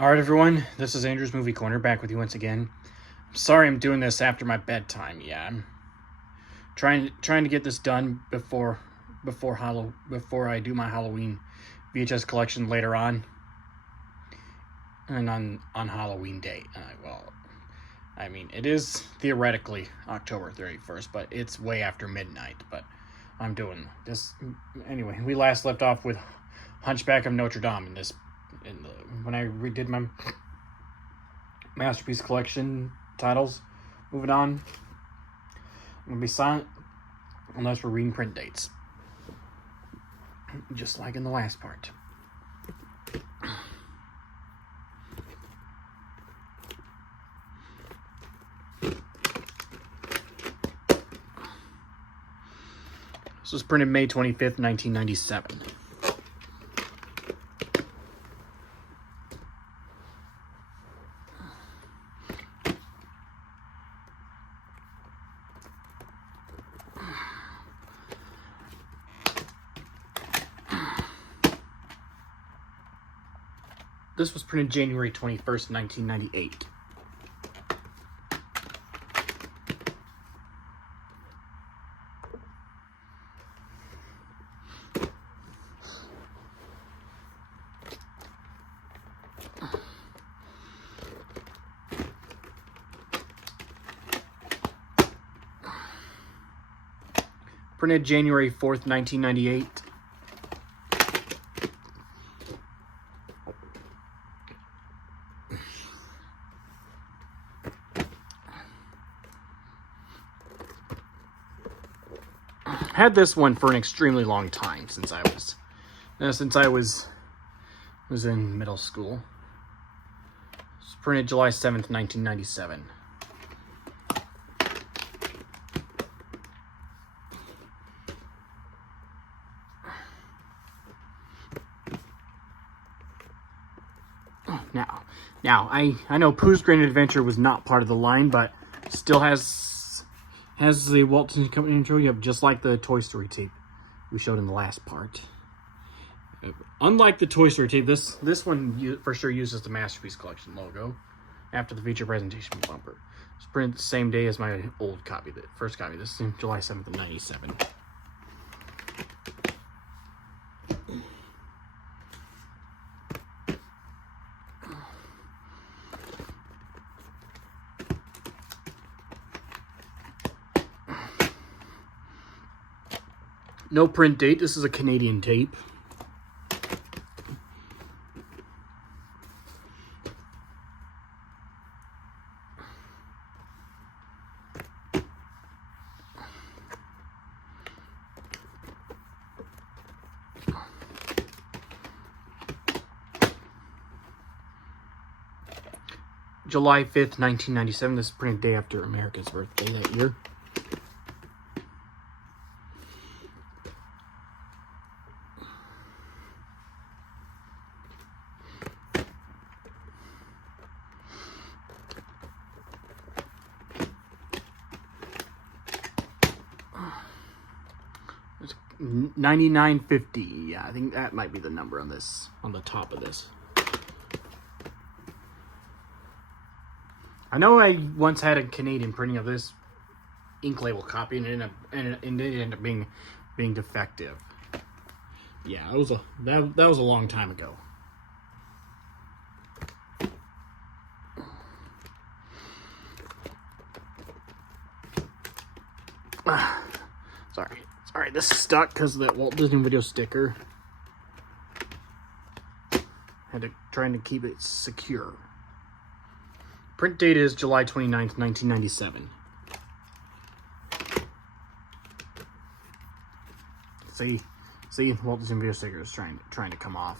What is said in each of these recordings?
Alright everyone, this is Andrew's Movie Corner, back with you once again. I'm sorry I'm doing this after my bedtime. Yeah, I'm trying to get this done before I do my Halloween VHS collection later on. And on Halloween day. It is theoretically October 31st, but it's way after midnight, but I'm doing this anyway. We last left off with Hunchback of Notre Dame when I redid my Masterpiece Collection titles. Moving on, I'm going to be silent unless we're reading print dates. Just like in the last part. This was printed May 25th, 1997. This was printed January 21st, 1998. Printed January 4th, 1998. Had this one for an extremely long time since I was in middle school. It's printed July 7th, 1997. Now, I know Pooh's Grand Adventure was not part of the line, but still has the Walt Disney Company intro, just like the Toy Story tape we showed in the last part. Unlike the Toy Story tape, this one for sure uses the Masterpiece Collection logo after the feature presentation bumper. It's printed the same day as my old copy, the first copy. This is July 7th of 97. No print date. This is a Canadian tape. July 5th, 1997. This is printed day after America's birthday that year. It's 9950. Yeah, I think that might be the number on this, on the top of this. I know I once had a Canadian printing of this ink label copy, and it ended up being defective. Yeah, that was a long time ago. Sorry, this is stuck because of that Walt Disney Video sticker. Trying to keep it secure. Print date is July 29th, 1997. See, Walt Disney Video sticker is trying to come off.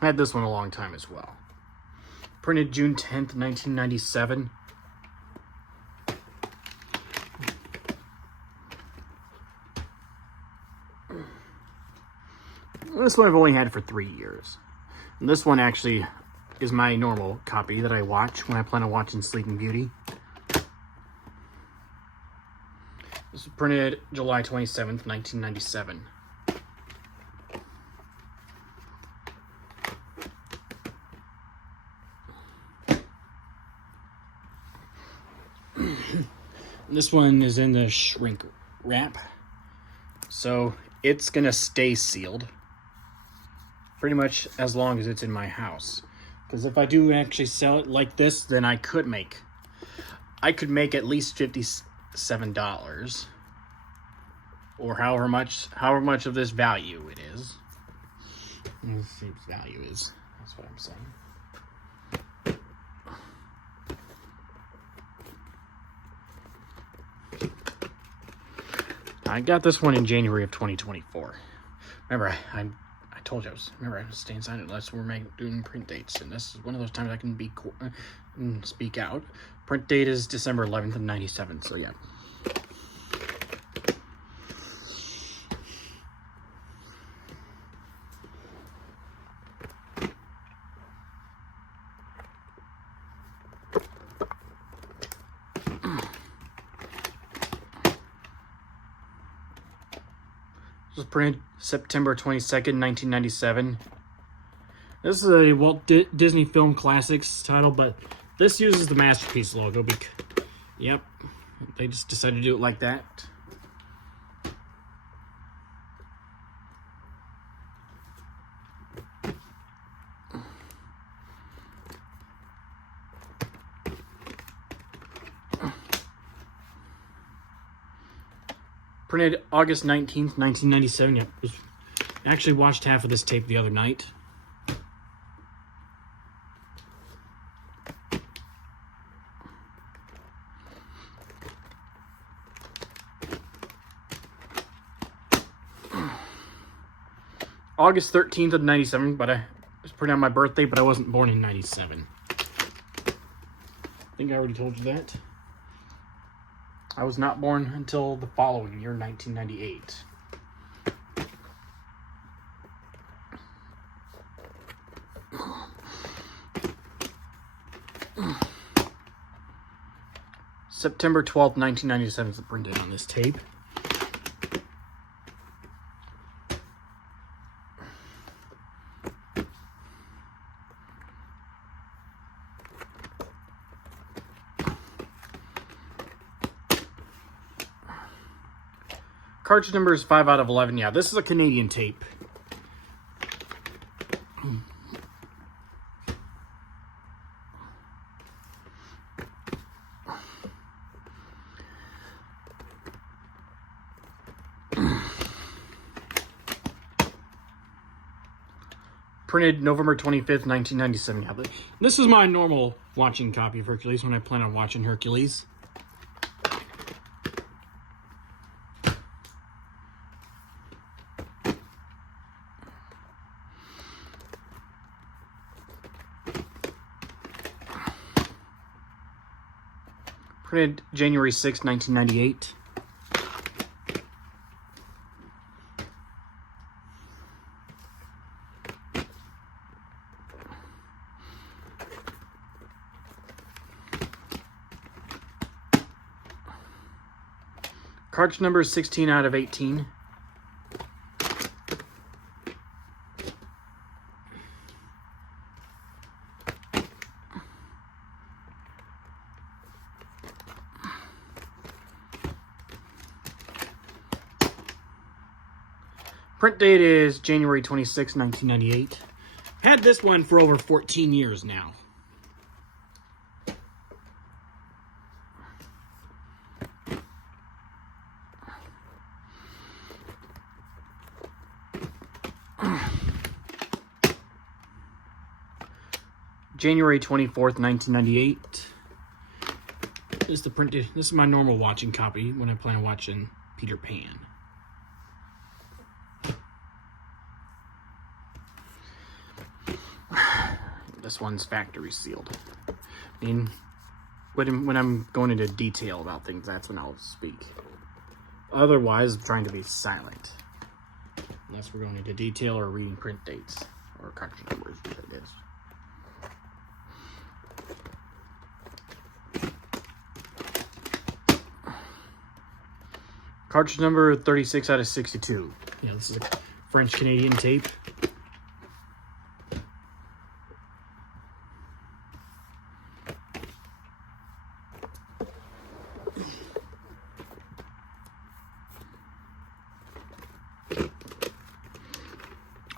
I had this one a long time as well. Printed June 10th, 1997. This one I've only had for 3 years. And this one actually is my normal copy that I watch when I plan on watching Sleeping Beauty. This was printed July 27th, 1997. This one is in the shrink wrap, so it's gonna stay sealed pretty much as long as it's in my house. Because if I do actually sell it like this, then I could make at least $57, or however much of this value it is. Let's see what value is. That's what I'm saying. I got this one in January of 2024. Remember, I told you I was staying silent unless we're doing print dates, and this is one of those times I can speak out. Print date is December 11th of 97, so yeah. This was printed September 22nd, 1997. This is a Walt Disney Film Classics title, but this uses the Masterpiece logo. Yep, they just decided to do it like that. Printed August 19th, 1997. Yep. I actually watched half of this tape the other night. August 13th of 97, but it was printed on my birthday, but I wasn't born in 97. I think I already told you that. I was not born until the following year, 1998. September 12th, 1997 is printed on this tape. Cartridge number is 5 out of 11. Yeah, this is a Canadian tape. Printed November 25th, 1997. Yeah, this is my normal watching copy of Hercules when I plan on watching Hercules. Printed January 6th, 1998. Cartridge number is 16 out of 18. Print date is January 26, 1998. Had this one for over 14 years now. January 24th, 1998. This is my normal watching copy when I plan on watching Peter Pan. This one's factory sealed. I mean, when I'm going into detail about things, that's when I'll speak. Otherwise, I'm trying to be silent. Unless we're going into detail or reading print dates or cartridge numbers, what it is. Cartridge number 36 out of 62. Yeah, this is a French-Canadian tape.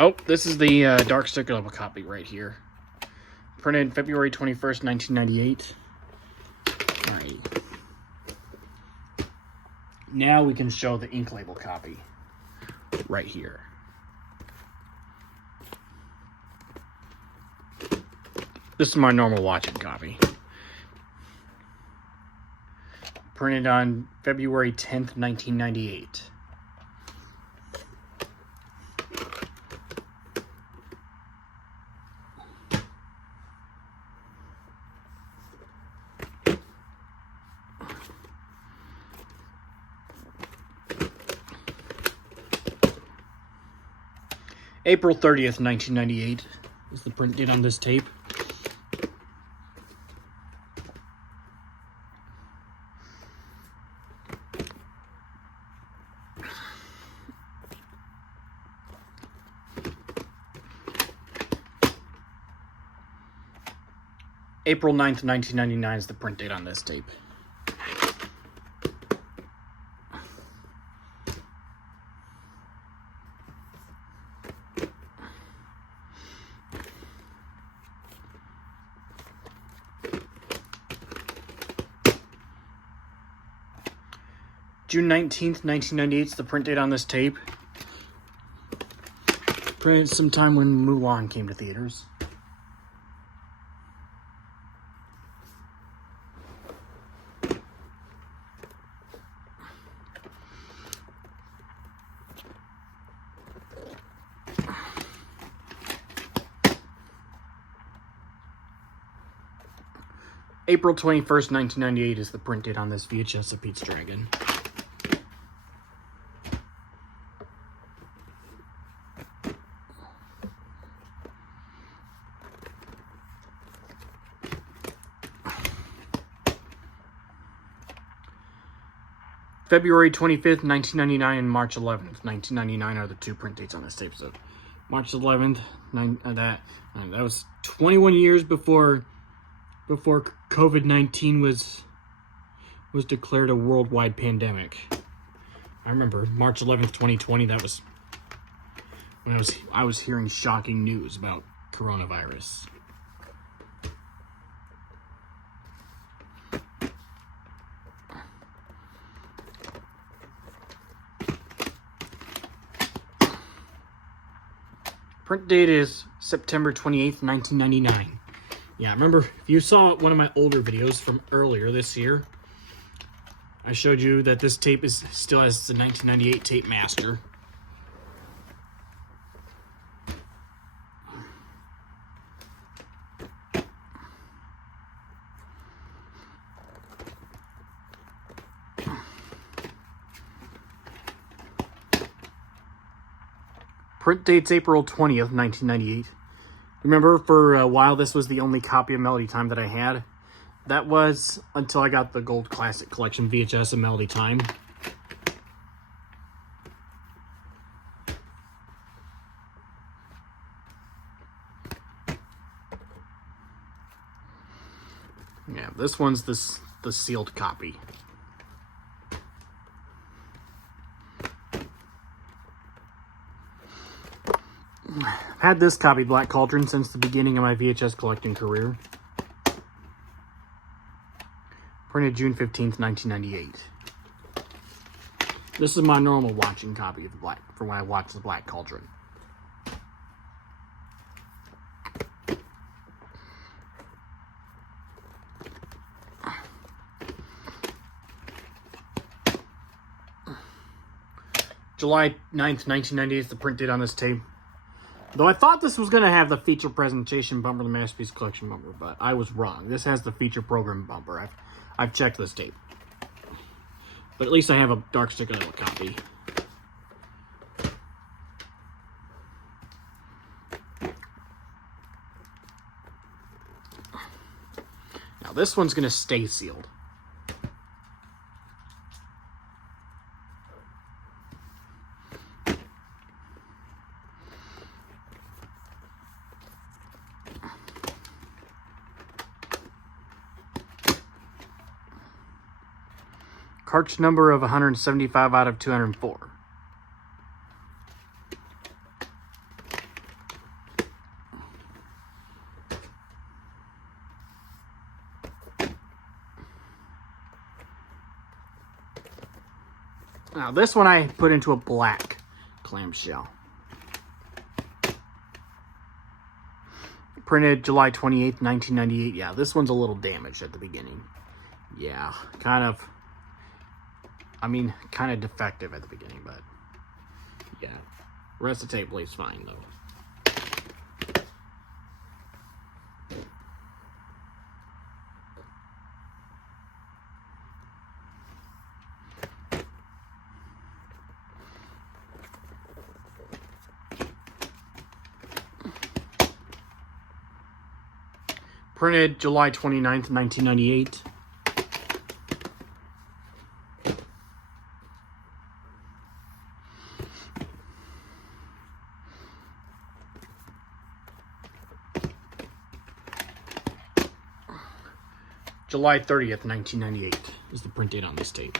Oh, this is the dark sticker level copy right here. Printed February 21st, 1998. Alright. Now we can show the ink label copy right here. This is my normal watching copy. Printed on February 10th, 1998. April 30th, 1998 is the print date on this tape. April 9th, 1999 is the print date on this tape. June 19th, 1998 is the print date on this tape. Printed sometime when Mulan came to theaters. April 21st, 1998 is the print date on this VHS of Pete's Dragon. February 25th, 1999 and March 11th, 1999 are the two print dates on this tape. So March 11th, that was 21 years before COVID-19 was declared a worldwide pandemic. I remember March 11th, 2020, that was when I was hearing shocking news about coronavirus. Print date is September 28th, 1999. Yeah, remember, if you saw one of my older videos from earlier this year, I showed you that this tape still has the 1998 tape master. Print date's April 20th, 1998. Remember, for a while, this was the only copy of Melody Time that I had. That was until I got the Gold Classic Collection VHS of Melody Time. Yeah, this one's the sealed copy. I've had this copy, Black Cauldron, since the beginning of my VHS collecting career. Printed June 15th, 1998. This is my normal watching copy of for when I watch the Black Cauldron. July 9th, 1998 is the print date on this tape. Though I thought this was going to have the feature presentation bumper, the Masterpiece Collection bumper, but I was wrong. This has the feature program bumper. I've checked this tape. But at least I have a dark sticker level copy. Now this one's going to stay sealed. Cartridge number of 175 out of 204. Now this one I put into a black clamshell. Printed July 28th, 1998. Yeah, this one's a little damaged at the beginning. Yeah, kind of defective at the beginning, but yeah. The rest of the tape lays fine though. Printed July 29th, 1998. July 30th, 1998 is the print date on this tape.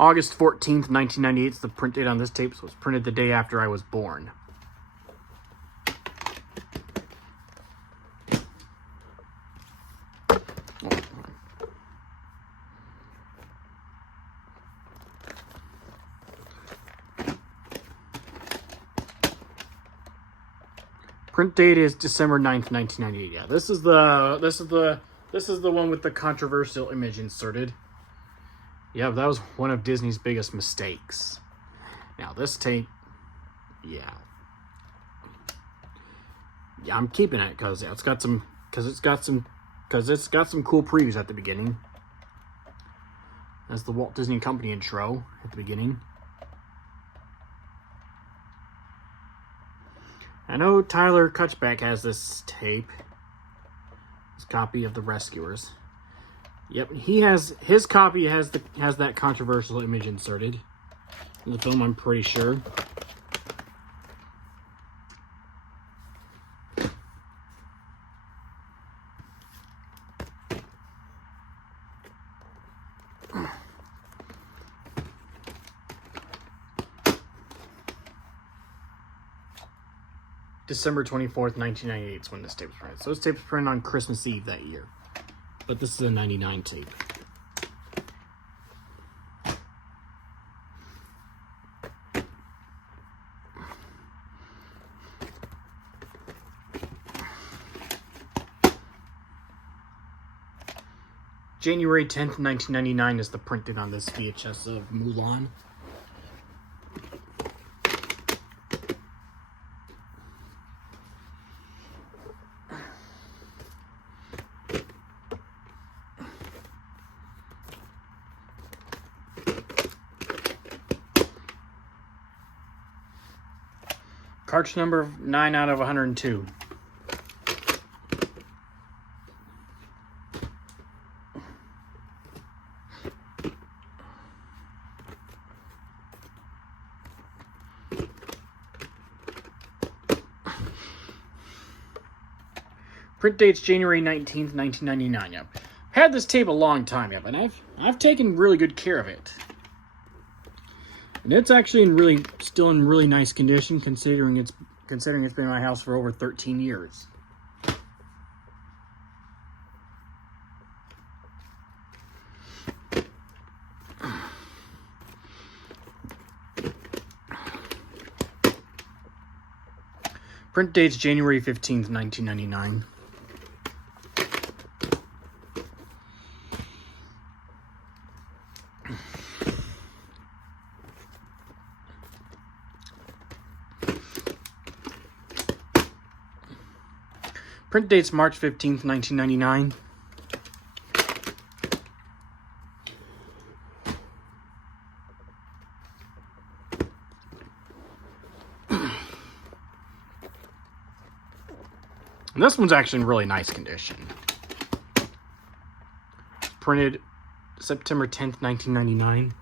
August 14th, 1998 is the print date on this tape, so it's printed the day after I was born. Print date is December 9th, 1998. Yeah, this is the one with the controversial image inserted. Yeah, that was one of Disney's biggest mistakes. Now this tape, yeah, I'm keeping it because it's got some cool previews at the beginning. That's the Walt Disney Company intro at the beginning. I know Tyler Kutchback has this tape. His copy of The Rescuers. Yep, his copy has that controversial image inserted in the film, I'm pretty sure. December 24th, 1998 is when this tape was printed. So this tape was printed on Christmas Eve that year. But this is a 99 tape. January 10th, 1999 is the printed on this VHS of Mulan. Cartridge number 9 out of 102. Print date's January 19th, 1999. Yep. I've had this tape a long time, yep, and I've taken really good care of it. And it's actually still in really nice condition, considering it's been in my house for over 13 years. Print date's January 15th, 1999. Print date's March 15th, 1999. And this one's actually in really nice condition. Printed September 10th, 1999.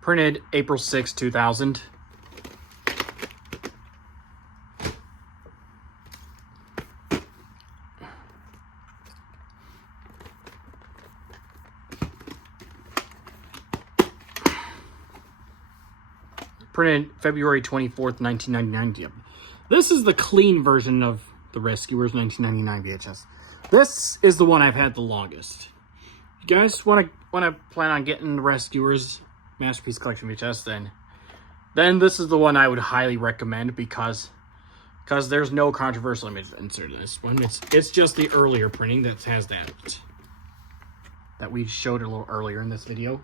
Printed April 6, 2000. Printed February 24th, 1999. This is the clean version of The Rescuers 1999 VHS. This is the one I've had the longest. You guys want to plan on getting The Rescuers Masterpiece Collection VHS, then this is the one I would highly recommend because there's no controversial image inserted in this one. It's just the earlier printing that has that we showed a little earlier in this video.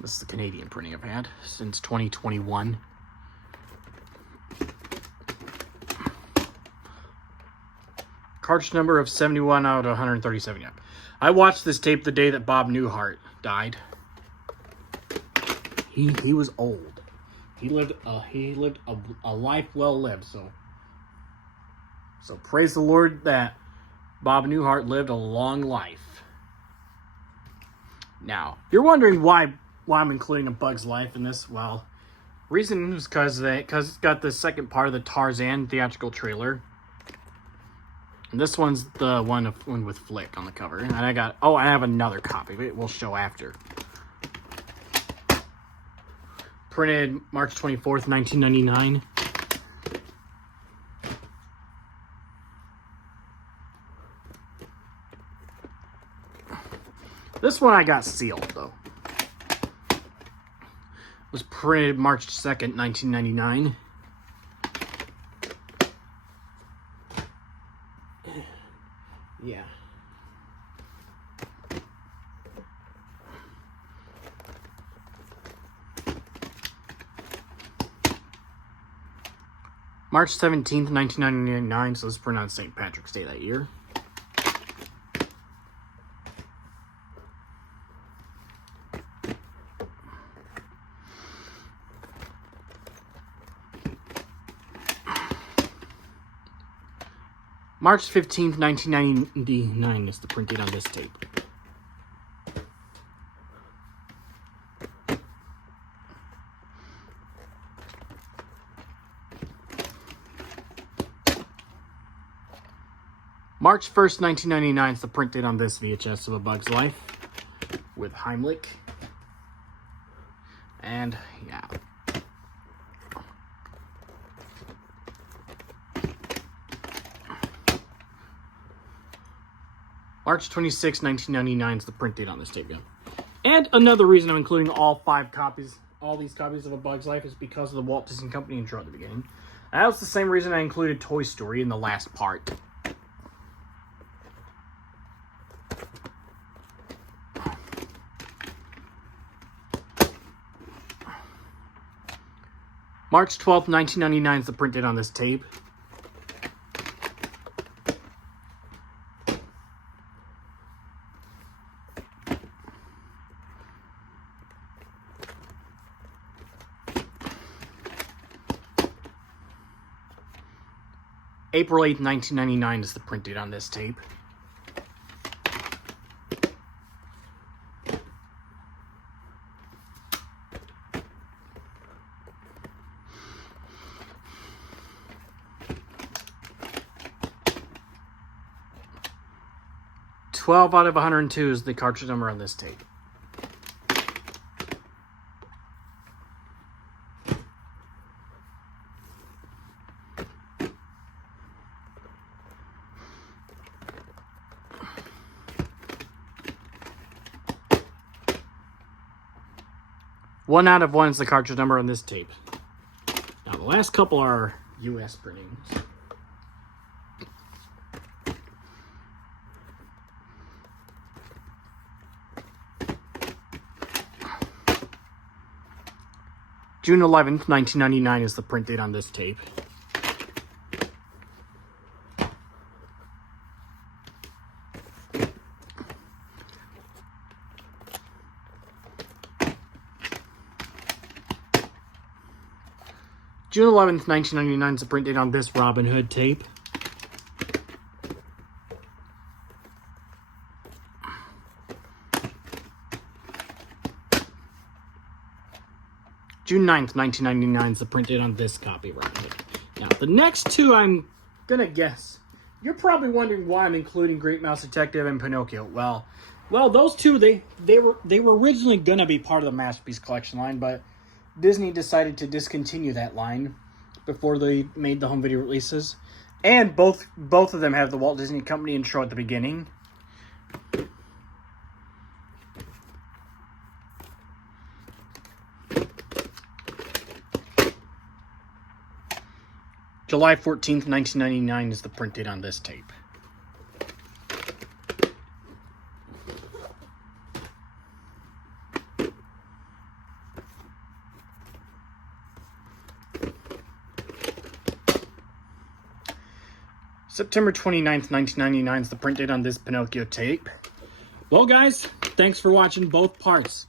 This is the Canadian printing I've had since 2021. Cartridge number of 71 out of 137. Yep. I watched this tape the day that Bob Newhart died. He was old. He lived a life well lived. So praise the Lord that Bob Newhart lived a long life. Now you're wondering why I'm including A Bug's Life in this. Well, reason is because it's got the second part of the Tarzan theatrical trailer. And this one's the one with Flick on the cover. And I have another copy of it. We'll show after. Printed March 24th, 1999. This one I got sealed, though. It was printed March 2nd, 1999. Yeah. March 17th, 1999, so this is printed on St. Patrick's Day that year. March 15th, 1999 is the print date on this tape. March 1st, 1999 is the print date on this VHS of A Bug's Life with Heimlich. And, yeah. March 26, 1999 is the print date on this tape. Yeah. And another reason I'm including all these copies of A Bug's Life is because of the Walt Disney Company intro at the beginning. That was the same reason I included Toy Story in the last part. March 12th, 1999 is the print date on this tape. April 8th, 1999 is the print date on this tape. $12 out of 102 is the cartridge number on this tape. $1 out of 1 is the cartridge number on this tape. Now, the last couple are US printings. June 11th, 1999 is the print date on this tape. June 11th, 1999 is the print date on this Robin Hood tape. June 9th, 1999 is the print date on this copy right here. Now, the next two I'm going to guess. You're probably wondering why I'm including Great Mouse Detective and Pinocchio. Well, those two, they were originally going to be part of the Masterpiece Collection line, but Disney decided to discontinue that line before they made the home video releases. And both of them have the Walt Disney Company intro at the beginning. July 14th, 1999 is the print date on this tape. September 29th, 1999 is the print date on this Pinocchio tape. Well, guys, thanks for watching both parts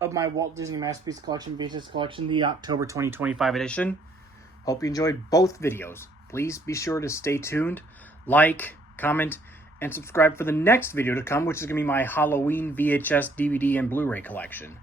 of my Walt Disney Masterpiece Collection VHS Collection, the October 2025 edition. Hope you enjoyed both videos. Please be sure to stay tuned, like, comment, and subscribe for the next video to come, which is going to be my Halloween VHS, DVD, and Blu-ray collection.